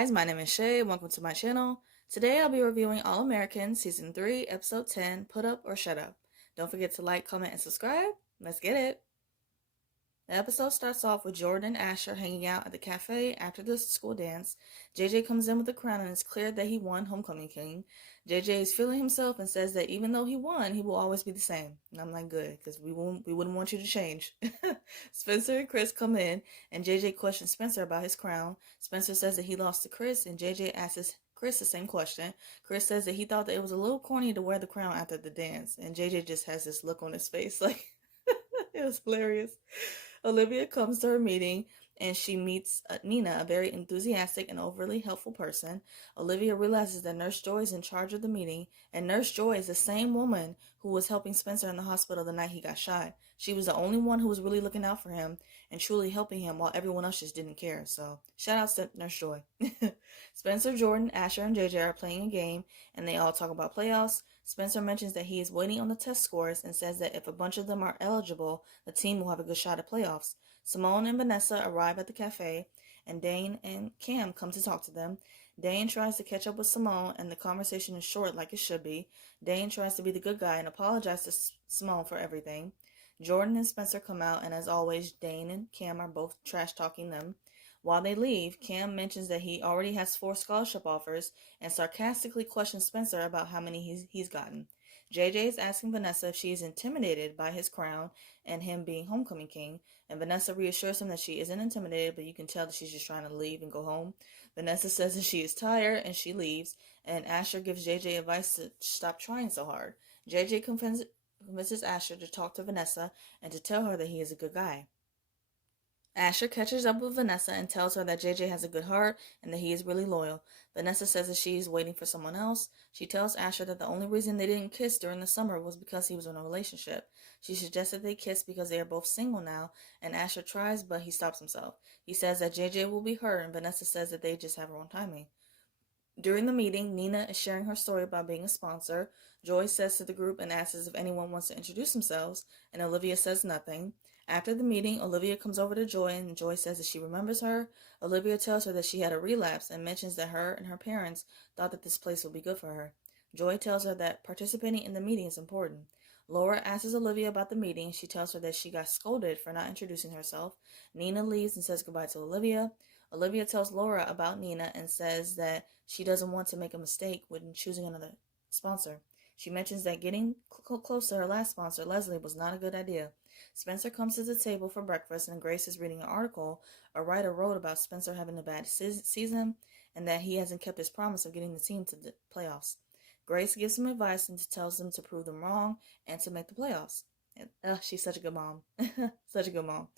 guys, my name is Shay. Welcome to my channel. Today I'll be reviewing All American Season 3, Episode 10, Put Up or Shut Up. Don't forget to like, comment, and subscribe. Let's get it. The episode starts off with Jordan and Asher hanging out at the cafe after the school dance. JJ comes in with the crown and it's clear that he won Homecoming King. JJ is feeling himself and says that even though he won, he will always be the same. And I'm like, good, because we wouldn't want you to change. Spencer and Chris come in and JJ questions Spencer about his crown. Spencer says that he lost to Chris and JJ asks Chris the same question. Chris says that he thought that it was a little corny to wear the crown after the dance, and JJ just has this look on his face like it was hilarious. Olivia comes to her meeting and she meets Nina, a very enthusiastic and overly helpful person. Olivia realizes that Nurse Joy is in charge of the meeting, and Nurse Joy is the same woman who was helping Spencer in the hospital the night he got shot. She was the only one who was really looking out for him and truly helping him while everyone else just didn't care. So, shout out to Nurse Joy. Spencer, Jordan, Asher, and JJ are playing a game, and they all talk about playoffs. Spencer mentions that he is waiting on the test scores and says that if a bunch of them are eligible, the team will have a good shot at playoffs. Simone and Vanessa arrive at the cafe, and Dane and Cam come to talk to them. Dane tries to catch up with Simone, and the conversation is short like it should be. Dane tries to be the good guy and apologize to Simone for everything. Jordan and Spencer come out, and as always, Dane and Cam are both trash-talking them. While they leave, Cam mentions that he already has 4 scholarship offers and sarcastically questions Spencer about how many he's gotten. JJ is asking Vanessa if she is intimidated by his crown and him being Homecoming King, and Vanessa reassures him that she isn't intimidated, but you can tell that she's just trying to leave and go home. Vanessa says that she is tired and she leaves, and Asher gives JJ advice to stop trying so hard. JJ convinces Asher to talk to Vanessa and to tell her that he is a good guy. Asher catches up with Vanessa and tells her that JJ has a good heart and that he is really loyal. Vanessa says that she is waiting for someone else. She tells Asher that the only reason they didn't kiss during the summer was because he was in a relationship. She suggests that they kiss because they are both single now, and Asher tries, but he stops himself. He says that JJ will be hurt, and Vanessa says that they just have her own timing. During the meeting, Nina is sharing her story about being a sponsor. Joy says to the group and asks if anyone wants to introduce themselves, and Olivia says nothing. After the meeting, Olivia comes over to Joy, and Joy says that she remembers her. Olivia tells her that she had a relapse and mentions that her and her parents thought that this place would be good for her. Joy tells her that participating in the meeting is important. Laura asks Olivia about the meeting. She tells her that she got scolded for not introducing herself. Nina leaves and says goodbye to Olivia. Olivia tells Laura about Nina and says that she doesn't want to make a mistake when choosing another sponsor. She mentions that getting close to her last sponsor, Leslie, was not a good idea. Spencer comes to the table for breakfast, and Grace is reading an article a writer wrote about Spencer having a bad season and that he hasn't kept his promise of getting the team to the playoffs. Grace gives him advice and tells him to prove them wrong and to make the playoffs. She's such a good mom. Such a good mom.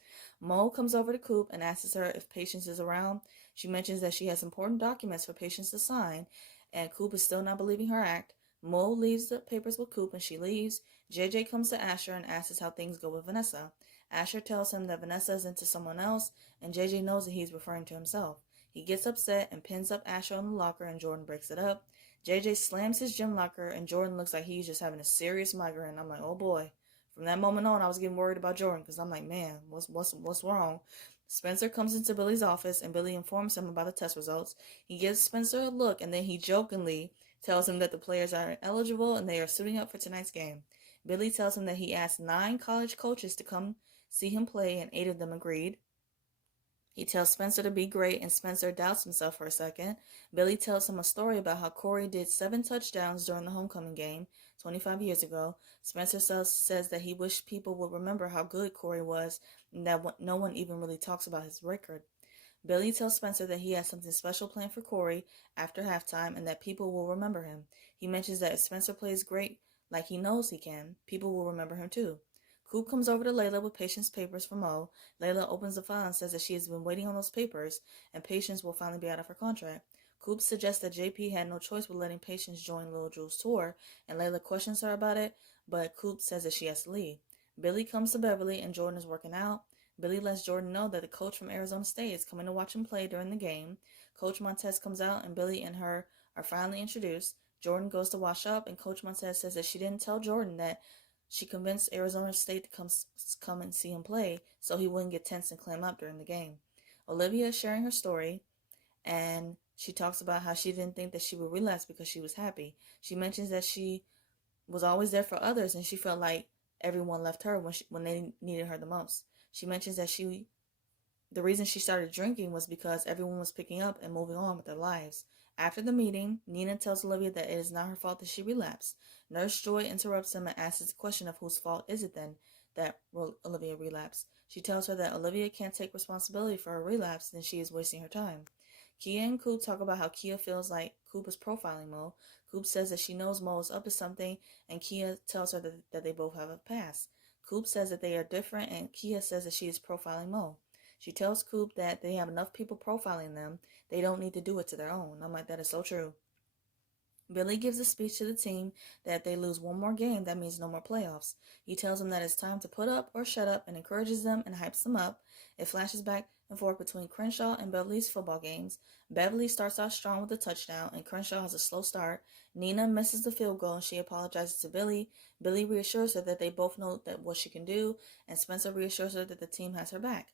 Mo comes over to Coop and asks her if Patience is around. She mentions that she has important documents for Patience to sign, and Coop is still not believing her act. Mo leaves the papers with Coop and she leaves. JJ comes to Asher and asks how things go with Vanessa. Asher tells him that Vanessa is into someone else, and JJ knows that he's referring to himself. He gets upset and pins up Asher on the locker, and Jordan breaks it up. JJ slams his gym locker, and Jordan looks like he's just having a serious migraine. I'm like, oh boy. From that moment on, I was getting worried about Jordan because I'm like, man, what's wrong? Spencer comes into Billy's office and Billy informs him about the test results. He gives Spencer a look and then he jokingly tells him that the players are eligible and they are suiting up for tonight's game. Billy tells him that he asked 9 college coaches to come see him play and 8 of them agreed. He tells Spencer to be great, and Spencer doubts himself for a second. Billy tells him a story about how Corey did 7 touchdowns during the homecoming game 25 years ago. Spencer says that he wished people would remember how good Corey was and that no one even really talks about his record. Billy tells Spencer that he has something special planned for Corey after halftime and that people will remember him. He mentions that if Spencer plays great like he knows he can, people will remember him too. Coop comes over to Layla with Patience's papers for Mo. Layla opens the file and says that she has been waiting on those papers and Patience will finally be out of her contract. Coop suggests that JP had no choice with letting Patience join Lil Jewel's tour, and Layla questions her about it, but Coop says that she has to leave. Billy comes to Beverly and Jordan is working out. Billy lets Jordan know that the coach from Arizona State is coming to watch him play during the game. Coach Montez comes out and Billy and her are finally introduced. Jordan goes to wash up and Coach Montez says that she didn't tell Jordan that she convinced Arizona State to come and see him play so he wouldn't get tense and clam up during the game. Olivia is sharing her story, and She talks about how she didn't think that she would relapse because she was happy. She mentions that she was always there for others and she felt like everyone left her when they needed her the most. She mentions that the reason she started drinking was because everyone was picking up and moving on with their lives. After the meeting, Nina tells Olivia that it is not her fault that she relapsed. Nurse Joy interrupts them and asks the question of whose fault is it then that Olivia relapsed. She tells her that Olivia can't take responsibility for her relapse, then she is wasting her time. Kia and Coop talk about how Kia feels like Coop is profiling Mo. Coop says that she knows Mo is up to something, and Kia tells her that they both have a past. Coop says that they are different, and Kia says that she is profiling Mo. She tells Coop that they have enough people profiling them, they don't need to do it to their own. I'm like, that is so true. Billy gives a speech to the team that if they lose one more game, that means no more playoffs. He tells them that it's time to put up or shut up and encourages them and hypes them up. It flashes back and forth between Crenshaw and Beverly's football games. Beverly starts out strong with a touchdown, and Crenshaw has a slow start. Nina misses the field goal, and she apologizes to Billy. Billy reassures her that they both know that what she can do, and Spencer reassures her that the team has her back.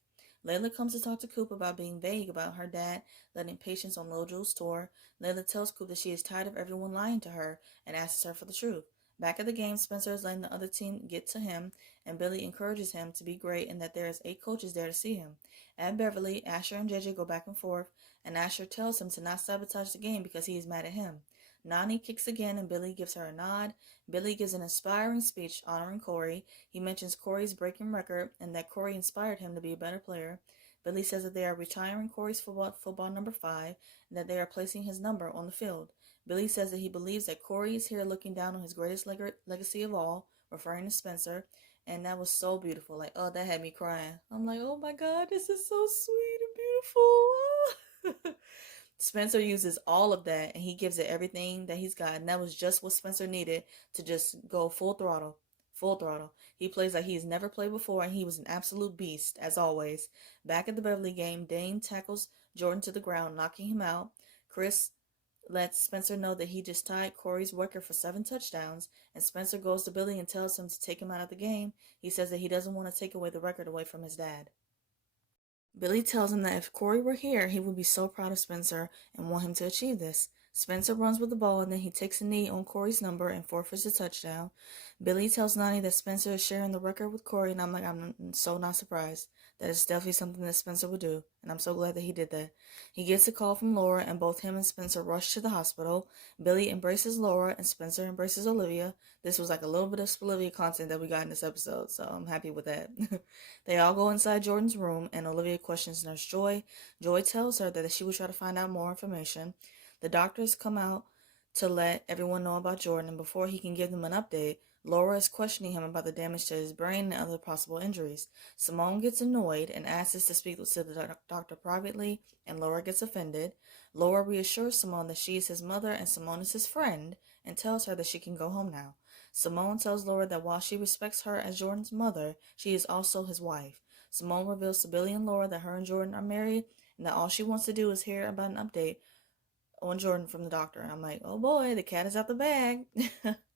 Layla comes to talk to Coop about being vague about her dad letting patients on Lil Jul's tour. Layla tells Coop that she is tired of everyone lying to her and asks her for the truth. Back at the game, Spencer is letting the other team get to him, and Billy encourages him to be great and that there is 8 coaches there to see him. At Beverly, Asher and JJ go back and forth, and Asher tells him to not sabotage the game because he is mad at him. Nani kicks again, and Billy gives her a nod. Billy gives an inspiring speech honoring Corey. He mentions Corey's breaking record and that Corey inspired him to be a better player. Billy says that they are retiring Corey's football number 5 and that they are placing his number on the field. Billy says that he believes that Corey is here looking down on his greatest legacy of all, referring to Spencer, and that was so beautiful. Like, oh, that had me crying. I'm like, oh my God, this is so sweet and beautiful. Spencer uses all of that and he gives it everything that he's got, and that was just what Spencer needed to just go full throttle. Full throttle. He plays like he's never played before, and he was an absolute beast, as always. Back at the Beverly game, Dane tackles Jordan to the ground, knocking him out. Chris lets Spencer know that he just tied Corey's record for 7 touchdowns, and Spencer goes to Billy and tells him to take him out of the game. He says that he doesn't want to take away the record away from his dad. Billy tells him that if Corey were here, he would be so proud of Spencer and want him to achieve this. Spencer runs with the ball, and then he takes a knee on Corey's number and forfeits a touchdown. Billy tells Nani that Spencer is sharing the record with Corey, and I'm so not surprised. That is definitely something that Spencer would do, and I'm so glad that he did that. He gets a call from Laura, and both him and Spencer rush to the hospital. Billy embraces Laura, and Spencer embraces Olivia. This was like a little bit of Olivia content that we got in this episode, so I'm happy with that. They all go inside Jordan's room, and Olivia questions Nurse Joy. Joy tells her that she will try to find out more information. The doctors come out to let everyone know about Jordan, and before he can give them an update, Laura is questioning him about the damage to his brain and other possible injuries. Simone gets annoyed and asks us to speak to the doctor privately, and Laura gets offended. Laura reassures Simone that she is his mother and Simone is his friend, and tells her that she can go home now. Simone tells Laura that while she respects her as Jordan's mother, she is also his wife. Simone reveals to Billy and Laura that her and Jordan are married, and that all she wants to do is hear about an update on Jordan from the doctor. And I'm like, oh boy, the cat is out the bag.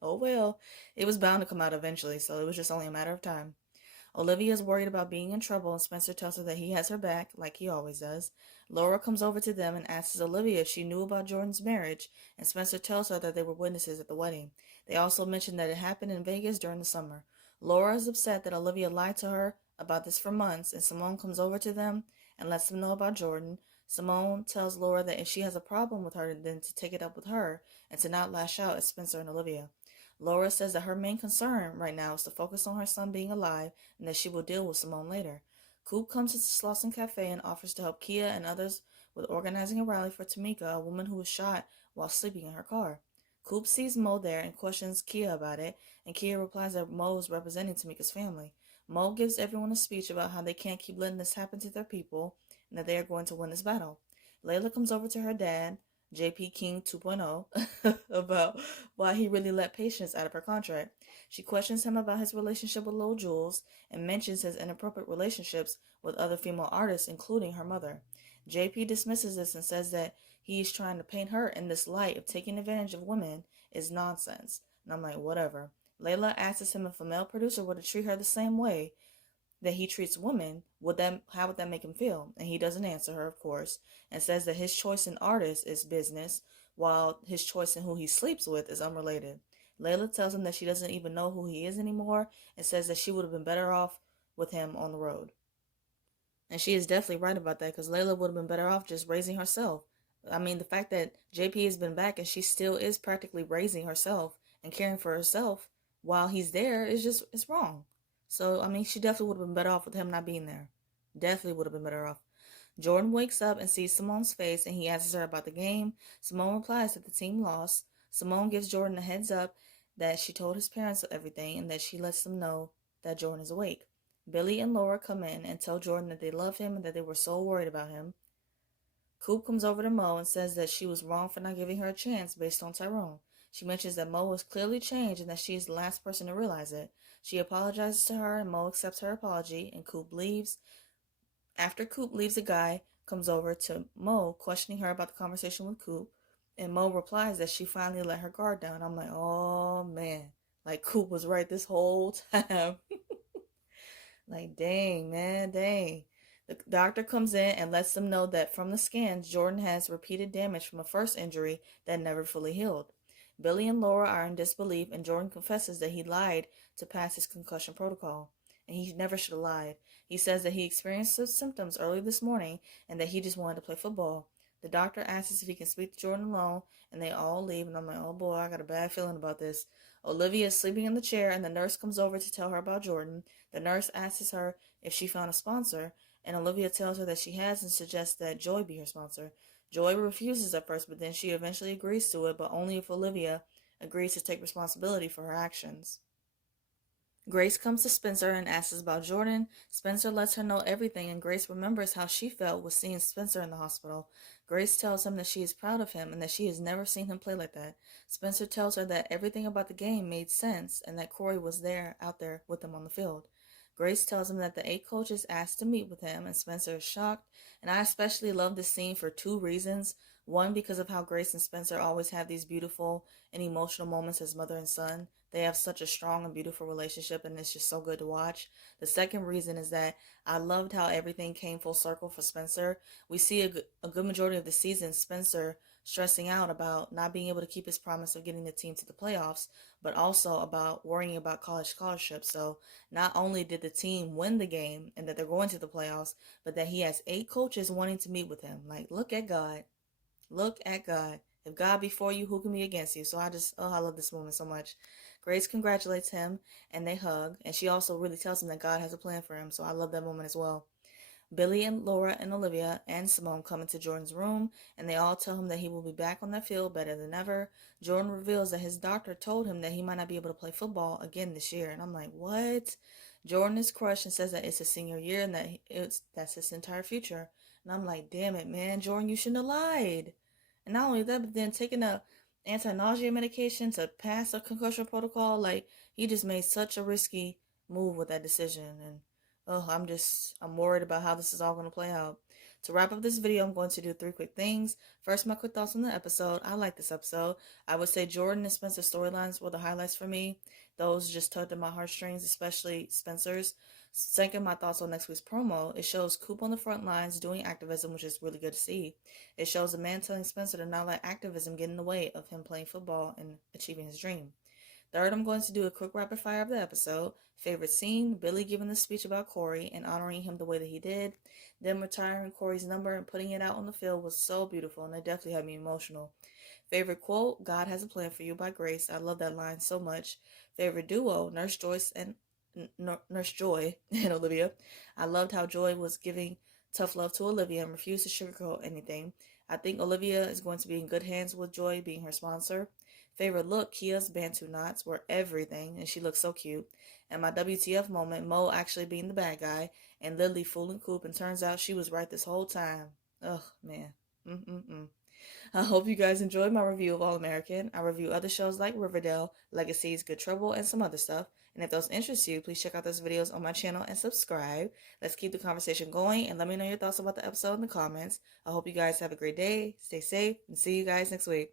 Oh well. It was bound to come out eventually, so it was just only a matter of time. Olivia is worried about being in trouble, and Spencer tells her that he has her back, like he always does. Laura comes over to them and asks Olivia if she knew about Jordan's marriage, and Spencer tells her that they were witnesses at the wedding. They also mention that it happened in Vegas during the summer. Laura is upset that Olivia lied to her about this for months, and Simone comes over to them and lets them know about Jordan. Simone tells Laura that if she has a problem with her, then to take it up with her and to not lash out at Spencer and Olivia. Laura says that her main concern right now is to focus on her son being alive and that she will deal with Simone later. Coop comes to Slauson Cafe and offers to help Kia and others with organizing a rally for Tamika, a woman who was shot while sleeping in her car. Coop sees Mo there and questions Kia about it, and Kia replies that Mo is representing Tamika's family. Mo gives everyone a speech about how they can't keep letting this happen to their people, and that they are going to win this battle. Layla comes over to her dad, JP King 2.0, about why he really let Patience out of her contract. She questions him about his relationship with Lil Jules and mentions his inappropriate relationships with other female artists, including her mother. JP dismisses this and says that he's trying to paint her in this light of taking advantage of women is nonsense. And I'm like, whatever. Layla asks him if a male producer were to treat her the same way, that he treats women, how would that make him feel? And he doesn't answer her, of course, and says that his choice in artists is business, while his choice in who he sleeps with is unrelated. Layla tells him that she doesn't even know who he is anymore and says that she would have been better off with him on the road. And she is definitely right about that, because Layla would have been better off just raising herself. I mean, the fact that JP has been back and she still is practically raising herself and caring for herself while he's there is just, it's wrong. So, I mean, she definitely would have been better off with him not being there. Definitely would have been better off. Jordan wakes up and sees Simone's face and he asks her about the game. Simone replies that the team lost. Simone gives Jordan a heads up that she told his parents everything and that she lets them know that Jordan is awake. Billy and Laura come in and tell Jordan that they love him and that they were so worried about him. Coop comes over to Mo and says that she was wrong for not giving her a chance based on Tyrone. She mentions that Mo has clearly changed and that she is the last person to realize it. She apologizes to her and Mo accepts her apology and Coop leaves. After Coop leaves, a guy comes over to Mo questioning her about the conversation with Coop, and Mo replies that she finally let her guard down. I'm like, oh man, like Coop was right this whole time. Like, dang, man, dang. The doctor comes in and lets them know that from the scans, Jordan has repeated damage from a first injury that never fully healed. Billy and Laura are in disbelief, and Jordan confesses that he lied to pass his concussion protocol. And he never should have lied. He says that he experienced those symptoms early this morning and that he just wanted to play football. The doctor asks if he can speak to Jordan alone, and they all leave, and I'm like, oh boy, I got a bad feeling about this. Olivia is sleeping in the chair, and the nurse comes over to tell her about Jordan. The nurse asks her if she found a sponsor, and Olivia tells her that she has and suggests that Joy be her sponsor. Joy refuses at first, but then she eventually agrees to it, but only if Olivia agrees to take responsibility for her actions. Grace comes to Spencer and asks about Jordan. Spencer lets her know everything, and Grace remembers how she felt with seeing Spencer in the hospital. Grace tells him that she is proud of him and that she has never seen him play like that. Spencer tells her that everything about the game made sense and that Corey was out there with him on the field. Grace tells him that the 8 coaches asked to meet with him, and Spencer is shocked. And I especially love this scene for 2 reasons. One, because of how Grace and Spencer always have these beautiful and emotional moments as mother and son. They have such a strong and beautiful relationship, and it's just so good to watch. The second reason is that I loved how everything came full circle for Spencer. We see a good majority of the season Spencer stressing out about not being able to keep his promise of getting the team to the playoffs, but also about worrying about college scholarships. So not only did the team win the game and that they're going to the playoffs, but that he has 8 coaches wanting to meet with him. Like, look at God. Look at God. If God be for you, who can be against you? So I love this moment so much. Grace congratulates him and they hug, and she also really tells him that God has a plan for him. So I love that moment as well. Billy and Laura and Olivia and Simone come into Jordan's room, and they all tell him that he will be back on the field better than ever. Jordan reveals that his doctor told him that he might not be able to play football again this year, and I'm like, what? Jordan is crushed and says that it's his senior year and that's his entire future. And I'm like, damn it, man, Jordan, you shouldn't have lied. And not only that, but then taking a anti-nausea medication to pass a concussion protocol, like, he just made such a risky move with that decision. And I'm worried about how this is all going to play out. To wrap up this video, I'm going to do 3 quick things. First, my quick thoughts on the episode. I like this episode. I would say Jordan and Spencer's storylines were the highlights for me. Those just tugged at my heartstrings, especially Spencer's. Second, my thoughts on next week's promo. It shows Coop on the front lines doing activism, which is really good to see. It shows a man telling Spencer to not let activism get in the way of him playing football and achieving his dream. Third, I'm going to do a quick rapid fire of the episode. Favorite scene, Billy giving the speech about Corey and honoring him the way that he did. Them retiring Corey's number and putting it out on the field was so beautiful, and it definitely had me emotional. Favorite quote, God has a plan for you by Grace. I love that line so much. Favorite duo, Nurse Joy and Olivia. I loved how Joy was giving tough love to Olivia and refused to sugarcoat anything. I think Olivia is going to be in good hands with Joy being her sponsor. Favorite look, Kia's Bantu knots were everything, and she looked so cute. And my WTF moment, Mo actually being the bad guy, and Lily fooling Coop, and turns out she was right this whole time. Ugh, man. I hope you guys enjoyed my review of All American. I review other shows like Riverdale, Legacies, Good Trouble, and some other stuff. And if those interest you, please check out those videos on my channel and subscribe. Let's keep the conversation going, and let me know your thoughts about the episode in the comments. I hope you guys have a great day, stay safe, and see you guys next week.